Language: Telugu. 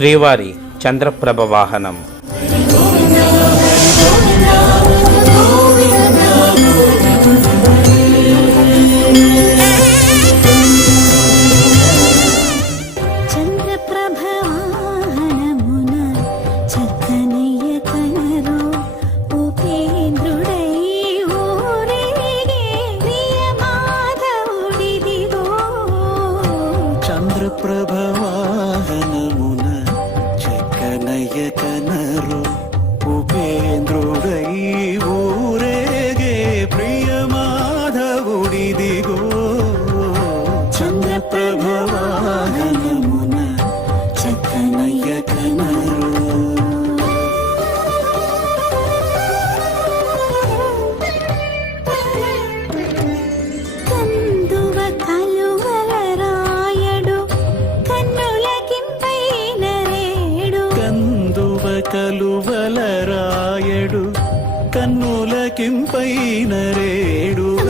శ్రీవారి చంద్రప్రభ వాహనం. చంద్రప్రభ వాహనమున చక్కనయ్య కనరు ఉపేంద్రుడై ఊరేగే ప్రియ మాధవుడిదిగో. చంద్రప్రభ వాహనమున చక్కనయ్య కనరు. కలువల రాయడు కన్నుల కింపైన రేడు.